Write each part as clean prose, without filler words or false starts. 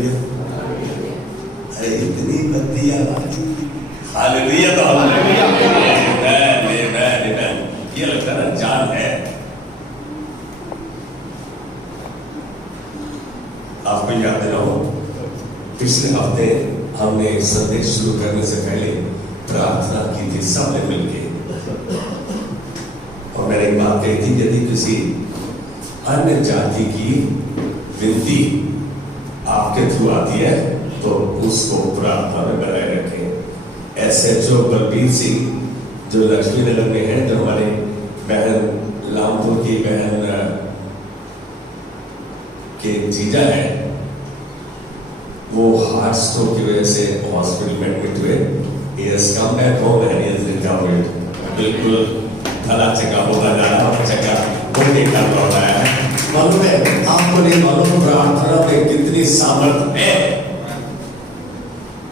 Hallelujah. अरे इतनी बत्ती आवाज, हालेलुया तो हालेलुया। ये लगता है ना जान है। आपको याद दिला हो, पिछले हफ्ते हमने संदेश शुरू करने से पहले प्रार्थना की थी सबने मिलकर, और मैंने एक बात कही थी, यदि किसी अन्य जाति की विनती आपके थ्रू आती है तो उसको प्रार्थना में बनाए रखें। एसएचओ बलबीर सिंह जो लक्ष्मी नगर में है, जो हमारे बहन लामपुर की बहन के जीजा है, वो हार्ट स्ट्रोक की वजह से हॉस्पिटल में एडमिट हुए। He has come back home and he is recovered। बिल्कुल भला चंगा होगा जा रहा है, चंगा होने का लौटा है। मालूम है आपको, नहीं मालूम प्रार्थना में कितनी सामर्थ है।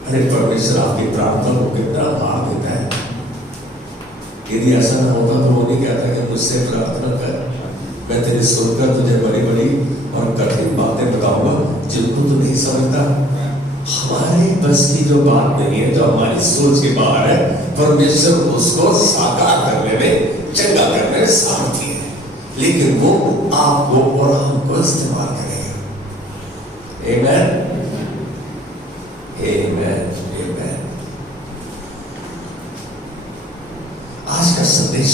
अरे परमेश्वर आपकी प्रार्थना को कितना भार देता है। यदि ऐसा ना होता तो वो नहीं कहता कि मुझसे प्रार्थना कर, मैं तेरी सुनकर तुझे बड़ी बड़ी और कठिन बातें बताऊंगा जिनको तू नहीं समझता। हमारी बस की जो बात नहीं है, जो हमारी सोच के बाहर है, परमेश्वर उसको साकार करने में, चंगा करने में सामर्थ्य है, लेकिन वो आपको और हमको इस्तेमाल करेगा। आमेन, आमेन, आमेन। आज का संदेश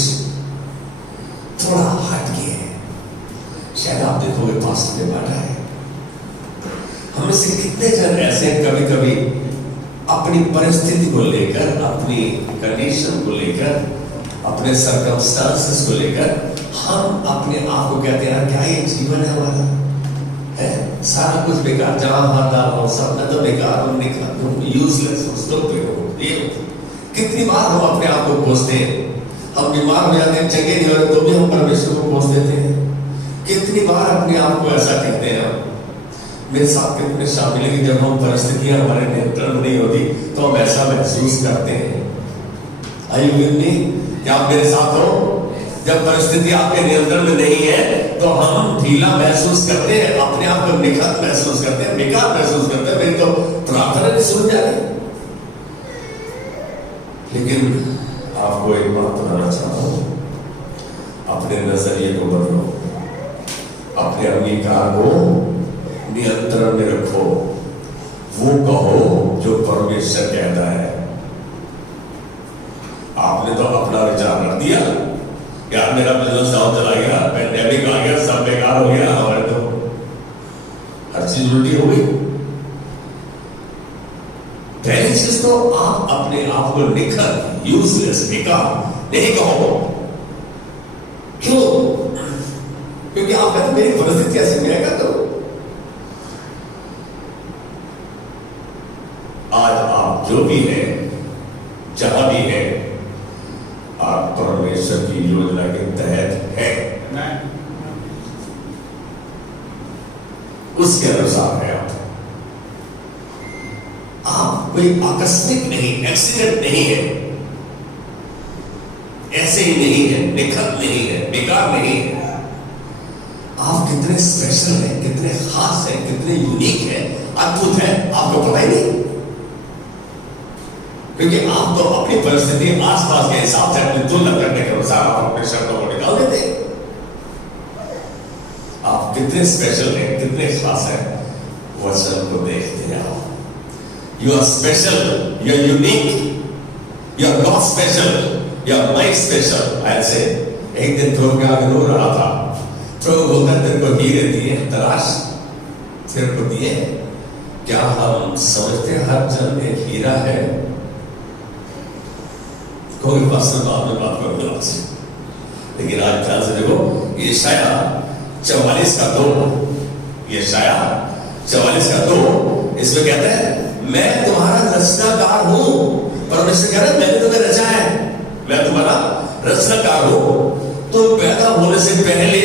थोड़ा हटके है, शायद आप देखोगे पास्टर ने बांटा है। हम में से कितने जन ऐसे कभी कभी अपनी परिस्थिति को लेकर, अपनी कंडीशन को लेकर, अपने सर्कमस्टांसेस को लेकर हम अपने आप को कहते हैं क्या ये जीवन है हमारा, है सारा कुछ बेकार, जहां हाथ डालो सब ना तो बेकार, हम यूजलेस हो। कितनी बार हम अपने आप को कोसते हैं, हम बीमार हो जाते हैं, चंगे नहीं होते तो भी हम परमेश्वर को कोस देते हैं। कितनी बार अपने आप को ऐसा कहते हैं। मेरे साथ कितने शामिल है कि जब हम परिस्थितियां हमारे नियंत्रण नहीं होती तो हम ऐसा महसूस करते हैं। Are you with me? क्या आप मेरे साथ हो? जब परिस्थिति आपके नियंत्रण में नहीं है तो हम ढीला महसूस करते हैं, अपने आप को निखत महसूस करते हैं, बेकार महसूस करते हैं, मेरी तो प्रार्थना नहीं सुन जा रही। लेकिन आपको एक बात बताना चाहता हूं, अपने नजरिए को बदलो, अपने अंगीकार को नियंत्रण में रखो, वो कहो जो परमेश्वर कहता है। आपने तो अपना विचार रख दिया, यार मेरा बिजनेस डाउन चला गया, पेंडेमिक आ गया, सब बेकार हो गया, हमारे तो हर चीज उल्टी हो गई। पहली चीज तो आप अपने आप को निखर, यूजलेस, बेकार नहीं कहो। क्यों? क्योंकि आप कहते मेरी परिस्थिति ऐसे मिलेगा तो आज आप जो भी है, जहां भी है, आप परमेश्वर की योजना के तहत है, उसके अनुसार है। आप कोई आकस्मिक नहीं, एक्सीडेंट नहीं है, ऐसे ही नहीं है, निखत नहीं है, बेकार नहीं है। आप कितने स्पेशल हैं, कितने खास हैं, कितने यूनिक हैं, अद्भुत हैं, आपको पता ही नहीं। क्योंकि आप तो अपनी परिस्थिति आसपास के हिसाब से अपनी तुलना करने के अनुसार आप अपने शब्दों को निकाल देते हैं। आप कितने स्पेशल हैं, कितने खास हैं, वचन को देखते हैं। You are special, you are unique, you are God special, you are my special. ऐसे एक दिन थोड़ा के आगे रो रहा था, प्रभु बोलता तेरे को हीरे दिए, तलाश तेरे को दिए। क्या हम समझते हर जन एक हीरा है? कोई पास बाद में बात करूंगा आपसे, लेकिन आज ध्यान से देखो, यशाया 44:2, यशाया 44:2, इसमें कहते हैं मैं तुम्हारा रचनाकार हूं। परमेश्वर कह रहा है मैंने तुम्हें रचा है, मैं तुम्हारा रचनाकार हूं। तुम पैदा होने से पहले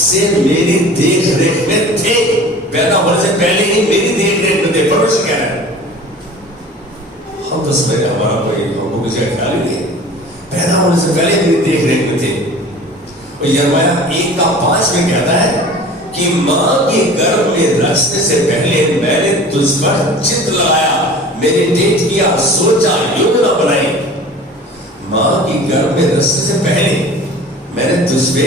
से मेरी देख रेख में थे, पैदा होने से पहले ही मेरी देख रेख में थे। परमेश्वर कह रहा है, हम तो समझ हमारा कोई हमको कुछ ख्याल ही नहीं, पैदा होने से पहले मेरी देख रेख में थे। और यिर्मयाह 1:5 में कहता है कि मां के गर्भ में रचने से पहले मैंने तुझ पर चित्त लगाया, मेडिटेट किया, सोचा, योजना बनाई। मां की गर्भ में रचने से पहले मैंने तुझ पे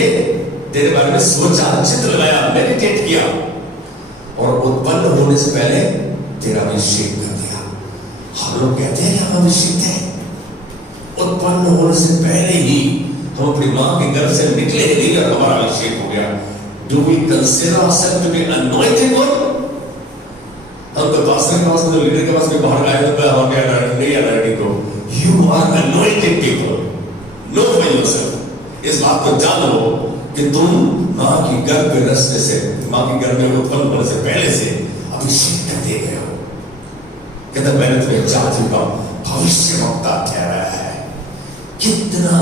तेरे बारे में सोचा, चित्त लगाया, मेडिटेट किया और उत्पन्न होने से पहले तेरा अभिषेक कर दिया। हम लोग कहते हैं हम अभिषेक हैं, उत्पन्न होने से पहले ही हम अपनी मां के गर्भ से निकले ही नहीं और हमारा अभिषेक हो गया। Do we consider ourselves to be anointed one? हम तो पास्टर के पास, लीडर के पास में बाहर आए तो हम क्या नहीं anointing को। You are anointed people. Know for yourself. इस बात को जान लो कि तुम मां की गर्भ में रचने से, मां की गर्भ में उत्पन्न होने से पहले से अभिषेक कर दिए गए हो। कहते मैंने तुम्हें जाति का भविष्यवक्ता ठहराया है। कितना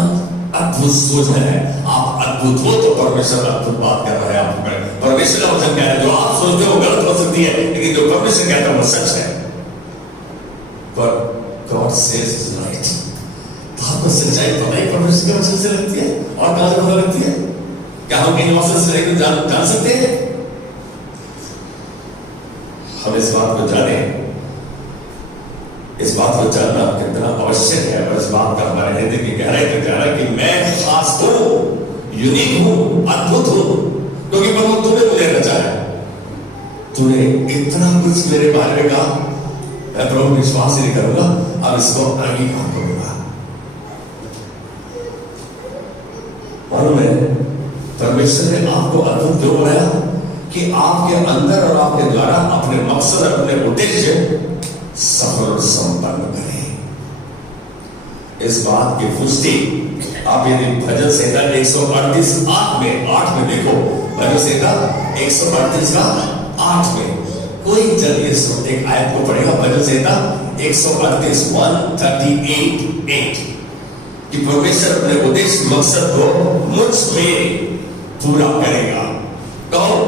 अद्भुत सोच है। आप अद्भुत हो तो परमेश्वर अद्भुत बात कर रहा है आप पर। परमेश्वर का वचन कह रहा है, जो आप सोचते हो गलत हो सकती है, लेकिन जो परमेश्वर कहता है वो सच है। पर God says is right. तो आपको सच्चाई पता ही परमेश्वर के वचन से लगती है और कहां से पता लगती है? क्या हम कहीं वचन से लेकर जान सकते हैं? हम इस बात को जाने, इस बात को जानना कितना आवश्यक है और इस बात का हमारे हृदय की गहराई तक जाना कि मैं खास हूं, यूनिक हूं, अद्भुत हूं, क्योंकि प्रभु तूने मुझे रचा है। तूने इतना कुछ मेरे बारे में कहा, मैं प्रभु विश्वास नहीं करूंगा, अब इसको अंगीकार करूंगा। मालूम है परमेश्वर ने आपको अद्भुत क्यों बनाया? कि आपके अंदर और आपके द्वारा अपने मकसद, अपने उद्देश्य सफल और संपन्न करें। इस बात की पुष्टि आप यदि भजन संहिता 138 में देखो, भजन संहिता 138 का 8 में कोई जन ये एक आयत को पढ़ेगा, भजन संहिता 138 138 कि परमेश्वर अपने उद्देश्य मकसद को मुझ में पूरा करेगा। कौन?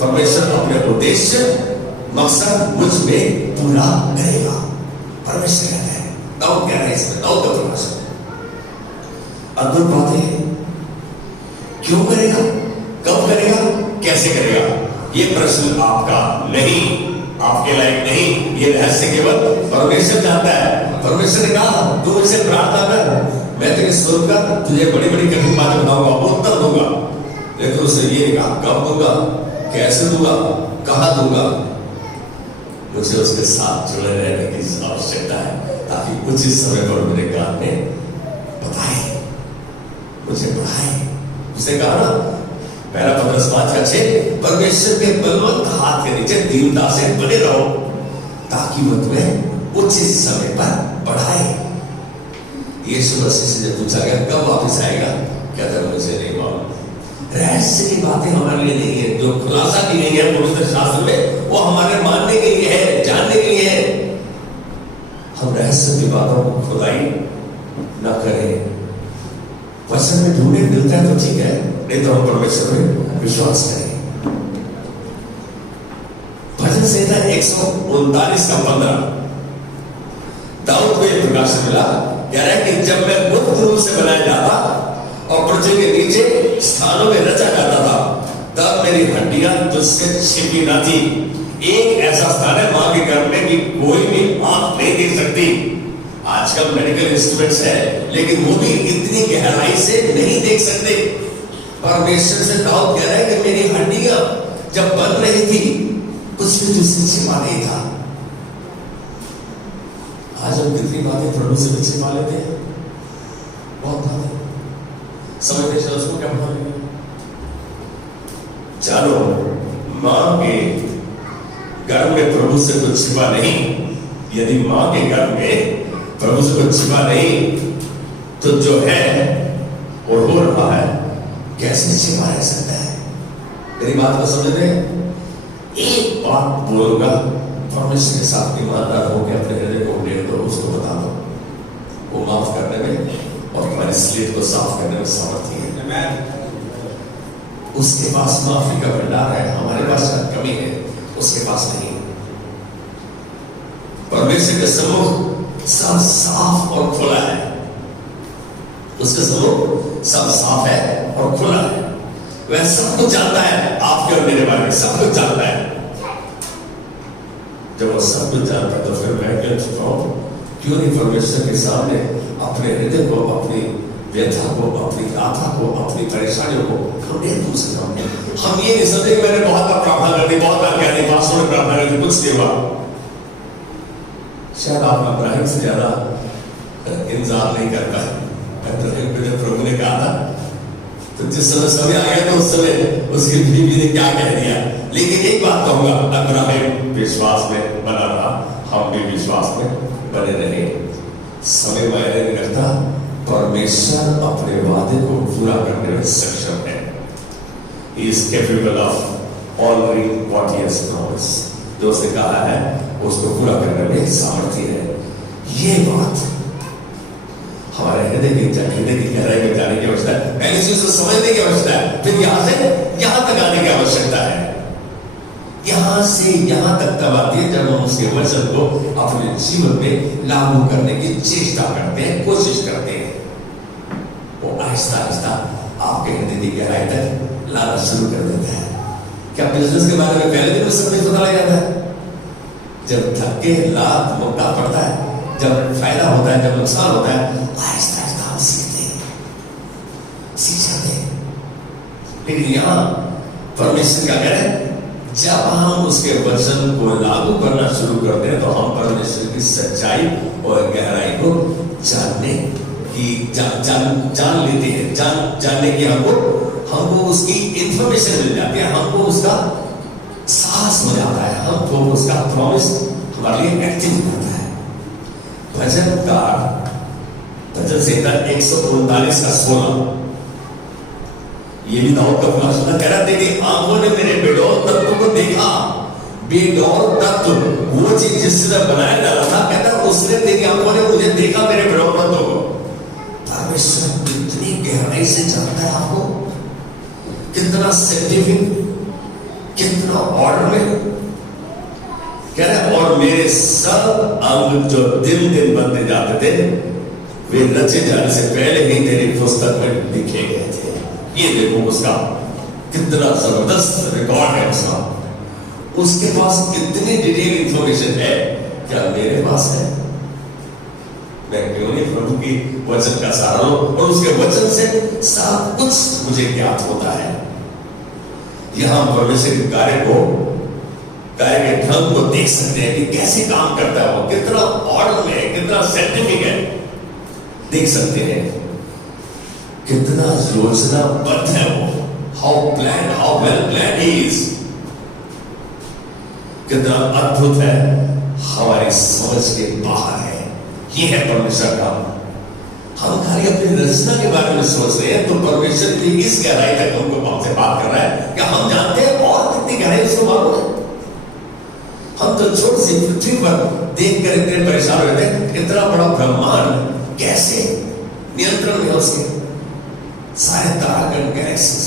परमेश्वर अपने उद्देश्य मकसद मुझ में पूरा करेगा। परमेश्वर कहते हैं, दाऊद कह रहे हैं इसमें, दाऊद का परमेश्वर अद्भुत बातें क्यों करेगा, कब करेगा, कैसे करेगा? ये प्रश्न आपका नहीं, आपके लायक नहीं, ये रहस्य केवल परमेश्वर जानता है। परमेश्वर ने कहा तू मुझसे प्रार्थना कर, मैं तेरे स्वर्ग का तुझे बड़ी बड़ी कठिन बातें बताऊंगा, उत्तर दूंगा। लेकिन उसने ये कहा कब दूंगा, कैसे दूंगा, कहां दूंगा? मुझे उसके साथ जुड़े रहने की आवश्यकता है ताकि उचित समय पर मेरे कान में बताए, मुझे बढ़ाए। उसने कहा ना, पहला 15:5 परमेश्वर के बलवंत हाथ के नीचे दीनता से बने रहो ताकि वह तुम्हें उचित समय पर बढ़ाए। यीशु मसीह से जब पूछा गया कब वापस आएगा, कहता मुझे नहीं मालूम। रहस्य की बातें हमारे लिए नहीं है, जो खुलासा की गई है पवित्र शास्त्र में वो हमारे मानने के लिए है, जानने के लिए है। हम रहस्य की बातों को खुदाई न करें। वचन में ढूंढे मिलता है तो ठीक है, नहीं तो हम परमेश्वर में विश्वास करें। भजन संहिता 139 का 15 दाऊद को यह प्रकाश मिला, कह रहा है कि जब मैं गुप्त रूप से बनाया जाता और पृथ्वी के नीचे स्थानों में रचा जाता था, तब मेरी हड्डियां तुझसे छिपी ना थी। एक ऐसा स्थान है मां के गर्भ में कि कोई भी आंख नहीं देख सकती। आजकल मेडिकल इंस्ट्रूमेंट्स है, लेकिन वो भी इतनी गहराई से नहीं देख सकते। परमेश्वर से दाऊद कह रहा है कि मेरी हड्डियां जब बन रही थी कुछ भी तुझसे छिपा नहीं था। आज हम कितनी बातें प्रभु से भी छिपा लेते हैं, बहुत बातें समझते चलो उसको क्या बता लेंगे। चलो मां के गर्भ में प्रभु से कुछ छिपा नहीं। यदि मां के गर्भ में प्रभु से कुछ छिपा नहीं तो जो है और हो रहा है कैसे छिपा रह सकता है? मेरी बात को समझ रहे? एक बात बोलूंगा, परमेश्वर के साथ ईमानदार हो के अपने हृदय को उड़ेल दो, उसको बता दो, वो माफ करने में और तुम्हारी स्लेट को साफ करने में सामर्थ्य है। उसके पास माफी का भंडार है, हमारे पास कमी है, उसके पास नहीं। परमेश्वर के सम्मुख सब साफ और खुला है, उसके सम्मुख सब साफ है और खुला है। वह सब कुछ जानता है, आपके और मेरे बारे में सब कुछ जानता है। जब वो सब कुछ जानता है तो फिर मैं क्यों छुपाऊं? क्यों नहीं परमेश्वर के सामने अपने हृदय को, अपनी व्यथा को, अपनी गाथा को, अपनी परेशानियों को हम नहीं पूछ सकते। हम ये नहीं समझे कि मैंने बहुत बार प्रार्थना कर दी, बहुत बार क्या नहीं, पास्टर ने प्रार्थना कर दी, कुछ नहीं हुआ। शायद आप इब्राहिम से ज्यादा इंतजार नहीं करता है। इब्राहिम को जब प्रभु ने कहा था तो जिस समय आ गया तो उस समय उसकी बीवी ने क्या कह दिया। लेकिन एक बात कहूंगा, इब्राहिम विश्वास में बना रहा, हम भी विश्वास में बने रहे। समय मायने नहीं रखता, परमेश्वर अपने वादे को पूरा करने में सक्षम है। He is capable of honoring what he has promised. जो उसने कहा है उसको पूरा करने में सामर्थ्य है। ये बात हमारे हृदय की गहराई में जाने की आवश्यकता है, पहली चीज को समझने की आवश्यकता है, फिर यहां से यहां तक आने की आवश्यकता है। यहां से यहां तक तब आती है जब हम उसके वचन को अपने जीवन में लागू करने की चेष्टा करते हैं, कोशिश करते हैं। वो आहिस्ता आहिस्ता आपके हृदय की गहराई तक लाना शुरू कर देता है। क्या बिजनेस के बारे में पहले दिन में सब नहीं पता लग जाता है? जब धक्के लाभ मौका पड़ता है, जब फायदा होता है, जब नुकसान होता है, आहिस्ता आहिस्ता हम सीख जाते हैं। लेकिन यहां परमेश्वर क्या कह रहे हैं? जब हम उसके वचन को लागू करना शुरू करते हैं तो हम परमेश्वर की सच्चाई और गहराई को जानने की जान लेते हैं। जानने की हमको उसकी इंफॉर्मेशन मिल जाती है, हमको उसका साहस हो जाता है, हमको उसका प्रॉमिस हमारे लिए एक्टिव होता है। भजन संहिता 139 का 16, ये भी दाऊद का खुलासा कह रहा, तेरी आंखों ने मेरे बेडौल तत्व को देखा। बेडौल तत्व वो चीज जिससे बनाया जा रहा था, कहता उसने, तेरी आंखों ने मुझे देखा, मेरे बेडौल तत्व को। परमेश्वर कितनी गहराई से जानता है आपको, कितना साइंटिफिक, कितना ऑर्डर में कह रहा। और मेरे सब अंग जो दिन दिन बनते जाते थे, वे रचे जाने से पहले ही तेरी पुस्तक में लिखे गए थे। ये देखो उसका कितना जबरदस्त रिकॉर्ड है उसका। उसके पास कितनी डिटेल इंफॉर्मेशन है, क्या मेरे पास है? मैं क्यों नहीं प्रभु की वचन का सहारा लूं और उसके वचन से सब कुछ मुझे ज्ञात होता है। यहां परमेश्वर के कार्य के ढंग को देख सकते हैं कि कैसे काम करता है वो, कितना ऑर्डर में है, कितना साइंटिफिक है, देख सकते हैं कितना योजनाबद्ध है वो, हाउ वेल प्लान इज, कितना अद्भुत है, हमारी समझ के बाहर है। ये है परमेश्वर का। हम खाली अपनी रचना के बारे में सोच रहे हैं, तो परमेश्वर की इस गहराई तक हमसे बात कर रहा है कि हम जानते हैं और कितनी गहराई उसको मालूम है। हम तो छोटी सी पृथ्वी पर देख कर इतने परेशान रहते हैं, इतना बड़ा ब्रह्मांड कैसे नियंत्रण में उसके, सारे तारागण, galaxies,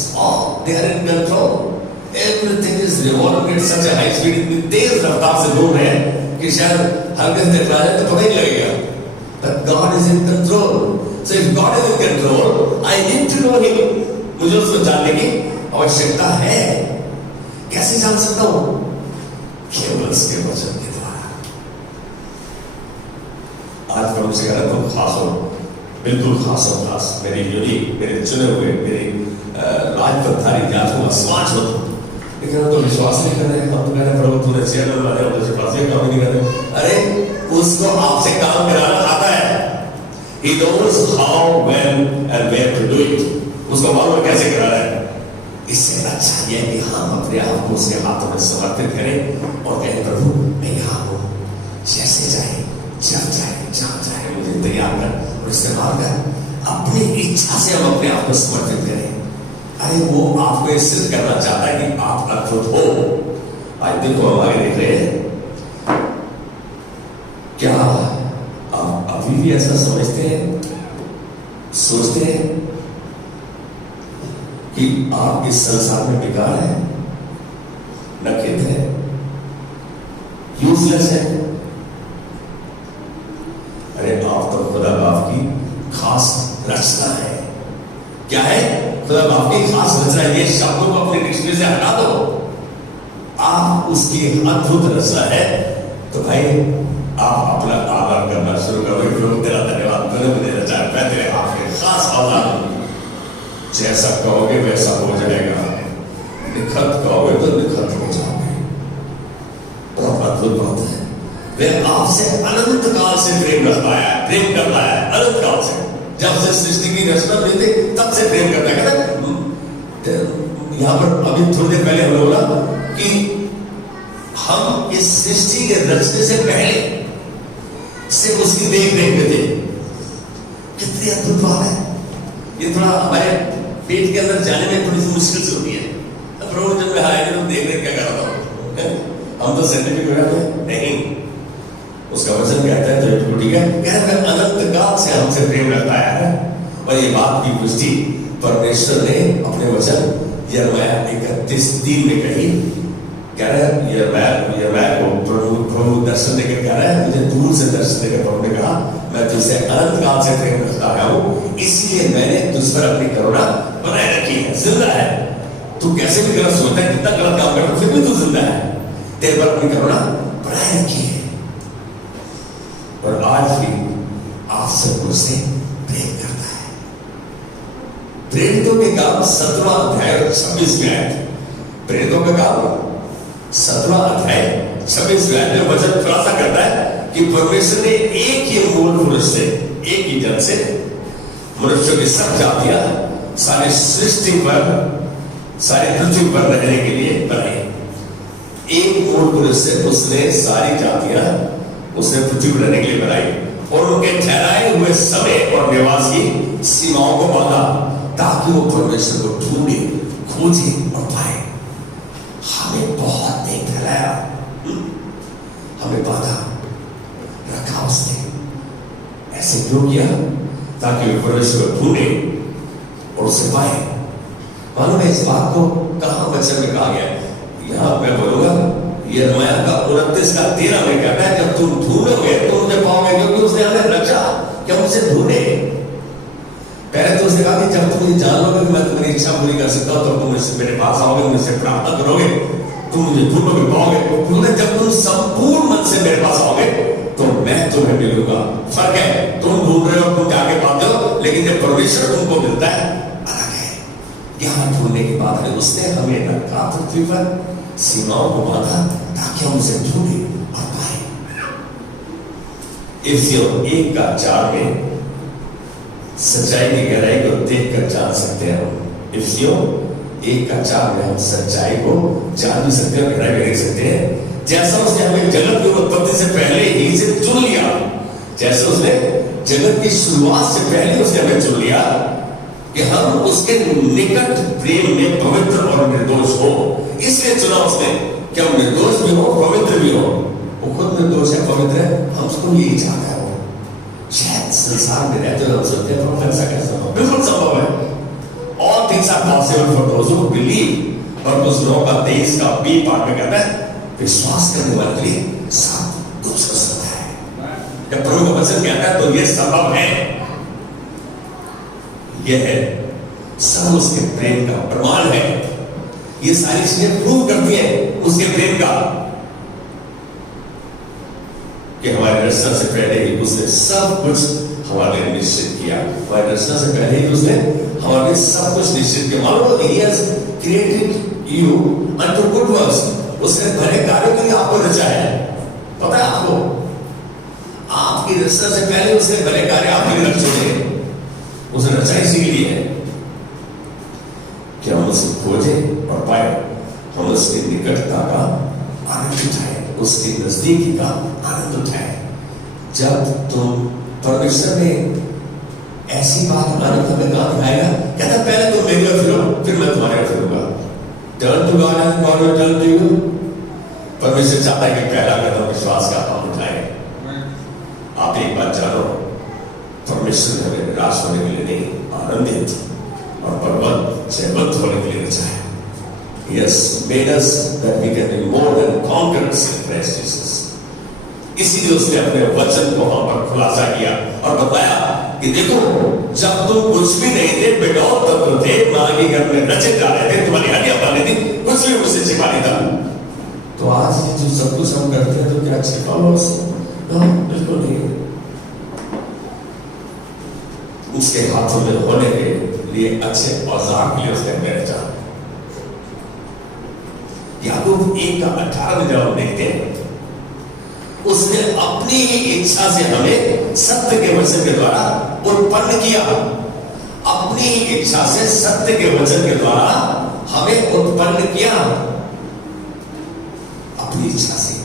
they are in control, everything is revolving at such a high speed, इतनी तेज रफ्तार से घूम रहे हैं कि शायद हल्के से देखा जाए तो पता ही लगेगा। But God is in control. So if God is in control, I need to know Him. मुझे उसको जानने की आवश्यकता है। कैसे जान सकता हूं? केवल उसके वचन के द्वारा। आज प्रभु से कह रहा तुम खास हो, बिल्कुल खास हो, खास मेरी यूनिक, मेरे चुने हुए, मेरी राजपथधारी जात हो, समाज हो। लेकिन हम तो विश्वास नहीं कर रहे। हम तो कह रहे प्रभु तूने चेयर लगा दिया, मुझे पास ये काम नहीं कर रहे। अरे उसको आपसे काम कराना आता है। He knows how, when and where to do it. उसको मालूम कैसे कराना है। इससे अच्छा यह कि हम अपने आप को उसके हाथों में समर्पित करें और कहें प्रभु मैं यहाँ हूँ, जैसे चाहे, जब चाहे, जहाँ चाहे मुझे तैयार कर और इस्तेमाल कर। अपनी इच्छा से हम अपने आप को समर्पित करें। अरे वो आपको सिद्ध करना चाहता है कि आप अद्भुत हो। आज देखो हम आगे देख रहे हैं, क्या आप अभी भी ऐसा समझते हैं, सोचते हैं कि आप इस संसार में बेकार है, नकेत है, यूजलेस है? अरे आप तो खुदा बाप की खास रचना है। क्या है? तो अब आपकी खास रचना ये शब्दों को अपने डिक्शनरी से हटा दो, आप उसकी अद्भुत रचना है, तो भाई आप अपना आदर करना शुरू करो। प्रभु तेरा धन्यवाद, तूने मुझे रचा, मैं तेरे आपके खास औलाद हूं। जैसा कहोगे वैसा हो जाएगा, निखत कहोगे तो निखत हो जाओगे। बहुत अद्भुत बात है। वह आपसे अनंत काल से प्रेम करता है, प्रेम करता है अनंत काल से। जब से सृष्टि की रचना हुई थी तब से प्रेम करता है। कहता यहां पर अभी थोड़ी देर पहले हम बोला कि हम इस सृष्टि के रचने से पहले सिर्फ उसकी देख रेख में थे। कितनी अद्भुत बात है। ये थोड़ा हमारे पेट के अंदर जाने में थोड़ी सी मुश्किल से होती है। प्रभु जब मैं आया तो देख रेख क्या कर रहा था, हम तो साइंटिफिक वगैरह नहीं, उसका वचन कहता है तो ठीक है, कहता है अनंत काल से हमसे प्रेम रखता है। और ये बात की पुष्टि परमेश्वर ने अपने वचन यिर्मयाह 31:3 में कही। कह रहा है यिर्मयाह को प्रभु दर्शन देकर कह रहा है, मुझे दूर से दर्शन देकर प्रभु ने कहा मैं तुझसे अनंत काल से प्रेम रखता आया हूं, इसलिए मैंने तुझ पर अपनी करुणा बनाए रखी है। जिंदा है तू, कैसे भी गलत सोचता है, कितना गलत काम करता फिर भी तू जिंदा है, तेरे पर अपनी करुणा बनाए रखी है। और आज भी आपसे मुझसे प्रेम करता है। प्रेरितों के काम 17वां अध्याय 26 में आए। प्रेरितों का काम 17वां अध्याय 26 में वचन खुलासा करता है कि परमेश्वर ने एक ही मूल पुरुष से, एक ही जन से मनुष्यों की सब जातियां सारी सृष्टि पर, सारी पृथ्वी पर रहने के लिए बनाई। एक मूल पुरुष से उसने सारी जातियां उसने पृथ्वी पर रहने के लिए बनाई और उनके ठहराए हुए समय और निवास की सीमाओं को बांधा ताकि वो परमेश्वर को ढूंढे, खोजे और पाए। हमें बहुत नहीं फैलाया, हमें बांधा रखा उसने। ऐसे क्यों किया? ताकि वो परमेश्वर को ढूंढे और उसे पाए। मालूम है इस बात को कहां वचन में कहा गया? यहां मैं बोलूंगा यिर्मयाह का 29:13 में कहता है जब तुम ढूंढोगे तो मुझे पाओगे, क्योंकि उसने हमें रचा कि हम उसे ढूंढे। पहले तो उसने कहा कि जब तुम ये जान लोगे कि मैं तुम्हारी इच्छा पूरी कर सकता हूं तो तुम मुझसे मेरे पास आओगे, मुझसे प्रार्थना करोगे, तुम मुझे ढूंढोगे पाओगे। जब तुम संपूर्ण मन से मेरे पास आओगे तो मैं तुम्हें मिलूंगा। फर्क है, तुम ढूंढ रहे हो, तुम जाके पाते हो, लेकिन जब परमेश्वर तुमको मिलता है अलग है। यहां ढूंढने की बात है, उसने हमें रखा पृथ्वी पर, सीमाओं को बांधा ताकि हम उसे ढूंढे और पाए। इफिसियों 1:4 में सच्चाई की गहराई को देखकर जान सकते हैं हम। इफिसियों 1:4 में हम सच्चाई को जान भी सकते हैं, गहराई में देख सकते हैं। जैसा उसने हमें जगत की उत्पत्ति से पहले ही से चुन लिया, जैसे उसने जगत की शुरुआत से पहले उसने हमें चुन लिया कि हम उसके निकट प्रेम में पवित्र और निर्दोष हो। इसलिए चुना उसने कि हम निर्दोष भी हो, पवित्र भी हो। वो खुद निर्दोष है, पवित्र है, हम उसको यही चाहता है। वो शायद संसार में रहते हुए हम सोचते हैं ऐसा कैसा हो? बिल्कुल संभव है। All things are possible for those who believe। और उस 9:23 का B पार्ट में कहता है विश्वास करने वाले के लिए सब कुछ हो सकता है। जब प्रभु का वचन कहता है तो ये संभव है। यह है सब उसके प्रेम का प्रमाण है। ये सारी चीजें प्रूव करती है उसके प्रेम का कि हमारे रचना से पहले ही उसने सब कुछ हमारे लिए निश्चित किया। हमारे रचना से पहले ही उसने हमारे लिए सब कुछ निश्चित किया। मालूम He has created you unto good works। उसने भले कार्यों के लिए आपको रचा है। पता है आपको, आपकी रचना से पहले उसने भले कार्य आपके लिए रच चुके हैं। उसने रचा इसीलिए है कि हम उसे खोजे और पाए, हम उसकी निकटता का आनंद उठाए, उसकी नजदीकी का आनंद उठाए। जब तुम परमेश्वर ने ऐसी बात आनंद हमें कहां दिखाएगा? कहता पहले तुम मेरी ओर फिरो, फिर मैं तुम्हारे ओर फिरूंगा। Turn to God and God will turn to you. परमेश्वर चाहता है कि पहला कदम विश्वास का हम उठाए। आप एक बात जानो, परमेश्वर ने हमें निराश होने के लिए नहीं, आनंदित और पर्वत जयवंत होने के लिए रचा है। Yes, made us that we can be more than conquerors in Christ Jesus। इसीलिए उसने अपने वचन को वहां पर खुलासा किया और बताया कि देखो जब तुम कुछ भी नहीं थे, बेगौर तत्व थे, ना खाली घर में रचे जा रहे थे, तुम्हारी हड्डियां पानी थी, कुछ भी मुझसे छिपा नहीं था। तो आज जो सब कुछ हम करते हैं तो क्या छिपा हुआ उससे? बिल्कुल नहीं। उसके हाथों में होने के लिए अच्छे औजार के लिए उसने मेरे चाह। याकूब 1:18 में जब हम देखते हैं, उसने अपनी ही इच्छा से हमें सत्य के वचन के द्वारा उत्पन्न किया। अपनी ही इच्छा से सत्य के वचन के द्वारा हमें उत्पन्न किया, अपनी इच्छा से।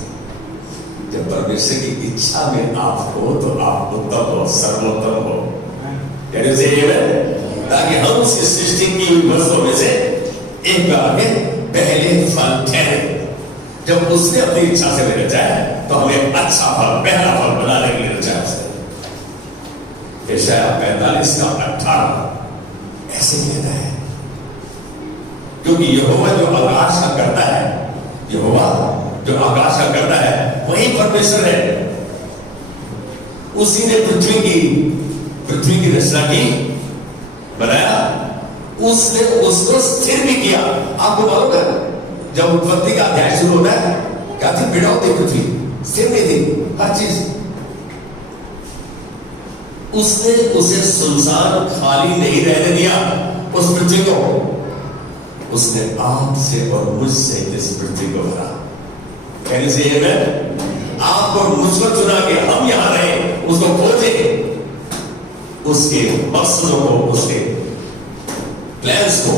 जब परमेश्वर की इच्छा में आप हो तो आप उत्तम हो, सर्वोत्तम हो। ताकि हम उस सृष्टि की वस्तुओं में से एक बार में पहले फल ठहरे। जब उसने अपनी इच्छा से ले रचाया तो हमें अच्छा फल, पहला फल बनाने के लिए रचाया उसने। यशायाह 45:18 ऐसे कहता है, क्योंकि यहोवा जो आकाश का करता है, यहोवा जो आकाश का करता है वही परमेश्वर है। उसी ने पृथ्वी की रचना की, बनाया, उसने उसको स्थिर भी किया। आपको मालूम है जब उत्पत्ति का अध्याय शुरू होता है क्या थी? बिड़ा होती पृथ्वी, स्थिर नहीं थी हर चीज। उसने उसे सुनसान खाली नहीं रहने दिया उस पृथ्वी को। उसने आपसे और मुझसे इस पृथ्वी को भरा। कहने से ये मैं आप और मुझको चुना के हम यहां रहे, उसको खोजे, उसके मकसदों को, उसके प्लान्स को,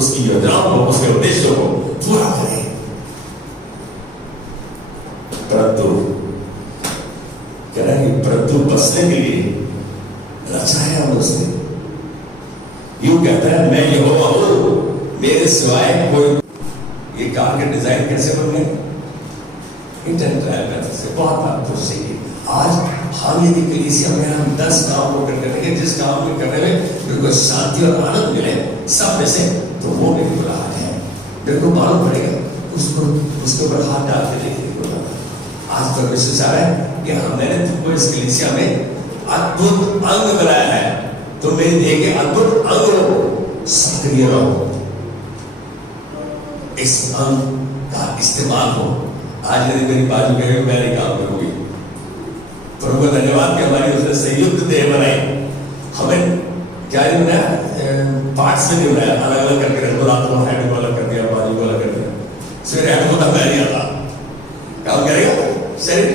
उसकी योजनाओं को, उसके उद्देश्यों को पूरा करें। परंतु बसने के लिए रचाया उसने। यूं कहता है, मैं यहोवा हूं, मेरे सिवाय कोई। ये कार के डिजाइन कैसे बन गए? इंटरनेट ट्रायल से बहुत अद्भुत से। आज हम यदि कलीसिया में हम 10 काम को करने लगे, जिस काम में करने में बिल्कुल शांति और आनंद मिले सब में से, तो वो मेरी बुराहट है। बिल्कुल मालूम पड़ेगा, उसके ऊपर हाथ डाल के देखिए। आज परमेश्वर चाह रहा है कि मैंने तुमको इस कलीसिया में अद्भुत अंग बनाया है, तो मेरे देह के अद्भुत अंग रहो, सक्रिय रहो, इस अंग का इस्तेमाल हो। आज यदि मेरी बाजू कहेगी मैं नहीं काम करूंगी, प्रभु का धन्यवाद कि हमारी उसने संयुक्त देह बनाई। हमें क्या नहीं बनाया, पार्ट्स में नहीं बनाया, अलग अलग करके रखो। रात को हेड को अलग कर दिया, बाजू को अलग कर दिया, सवेरे हेड को तब नहीं आता, काम करेगा शरीर।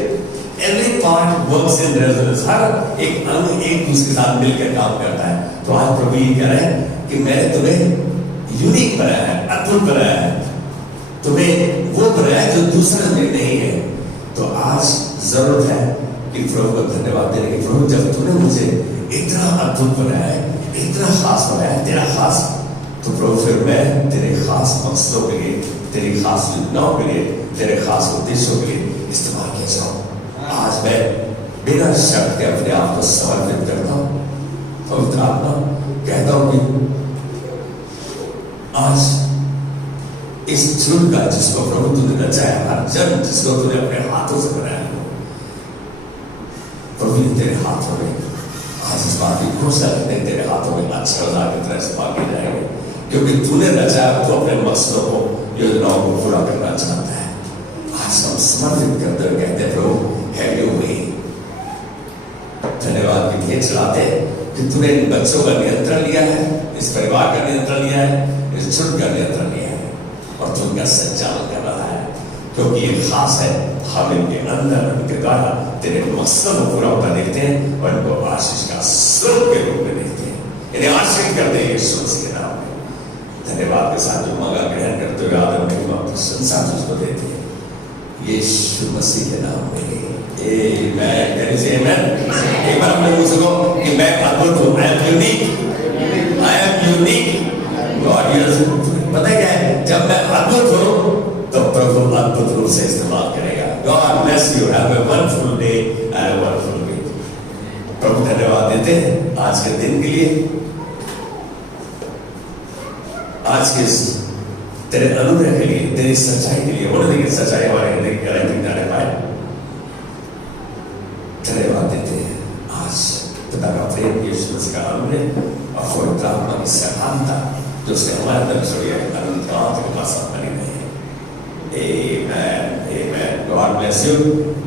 Every part works in resonance, हर एक अंग एक दूसरे के साथ मिलकर काम करता है। तो आज प्रभु ये कह रहे हैं कि मैंने तुम्हें यूनिक बनाया है, अद्भुत बनाया है, तुम्हें वो बनाया जो दूसरा में नहीं है। तो आज जरूरत है कि प्रभु को धन्यवाद देने की, प्रभु जब तूने मुझे इतना अद्भुत बनाया है, इतना खास बनाया है, तेरा खास, तो प्रभु फिर मैं तेरे खास मकसदों के लिए, तेरी खास योजनाओं के लिए, तेरे खास उद्देश्यों के लिए इस्तेमाल किया जाऊं। आज मैं बिना शर्त के अपने आप को समर्पित करता हूं। पवित्र आत्मा कहता हूं कि आज इस झुंड का जिसको प्रभु तूने रचाया, हर जन जिसको तूने अपने हाथों से बनाया, प्रभु तेरे हाथों में आज इस बात की घोषणा करते हैं, तेरे हाथों में अच्छे औजार की तरह इस्तेमाल किए जाएंगे, क्योंकि तूने रचाया तो अपने मकसदों को, योजनाओं को पूरा करना चाहता है। आज हम समर्पित करते हुए कहते हैं, प्रभु हैव योर वे। धन्यवाद की भेंट चढ़ाते कि तूने इन बच्चों का नियंत्रण लिया है, इस परिवार का नियंत्रण लिया है, इस झुंड का नियंत्रण लिया है, और तू उनका संचालन कर रहा है, क्योंकि ये खास है। हम इनके अंदर, इनके द्वारा तेरे मकसद को पूरा होता देखते हैं और इनको आशीष का स्रोत के रूप में देखते हैं। इन्हें आशीष करते हैं यीशु मसीह के नाम में। धन्यवाद के साथ जो मांगा ग्रहण करते हुए आदर महिमा प्रशंसा तुझको देते हैं, यीशु मसीह के नाम में। आमेन। कहने से आमेन। एक बार अपने मुंह से कहो कि मैं अद्भुत हूं, I am unique, I am unique. God use, पता है क्या है, जब मैं अद्भुत हूं तो प्रभु अद्भुत रूप से इस्तेमाल करेगा। God bless you, have a wonderful day and a wonderful week. प्रभु धन्यवाद देते हैं आज के दिन के लिए, आज के तेरे अनुग्रह के लिए, तेरी सच्चाई के लिए। बोले देखिए सच्चाई हमारे हृदय के अंदर जाने पाए, धन्यवाद देते हैं। आज पिता का प्रेम, यीशु मसीह का अनुग्रह और पवित्र आत्मा की सहायता जो उसने हमारे अंदर छोड़ी है, अनंत पास बनी रहे। Amen. Amen. God bless you.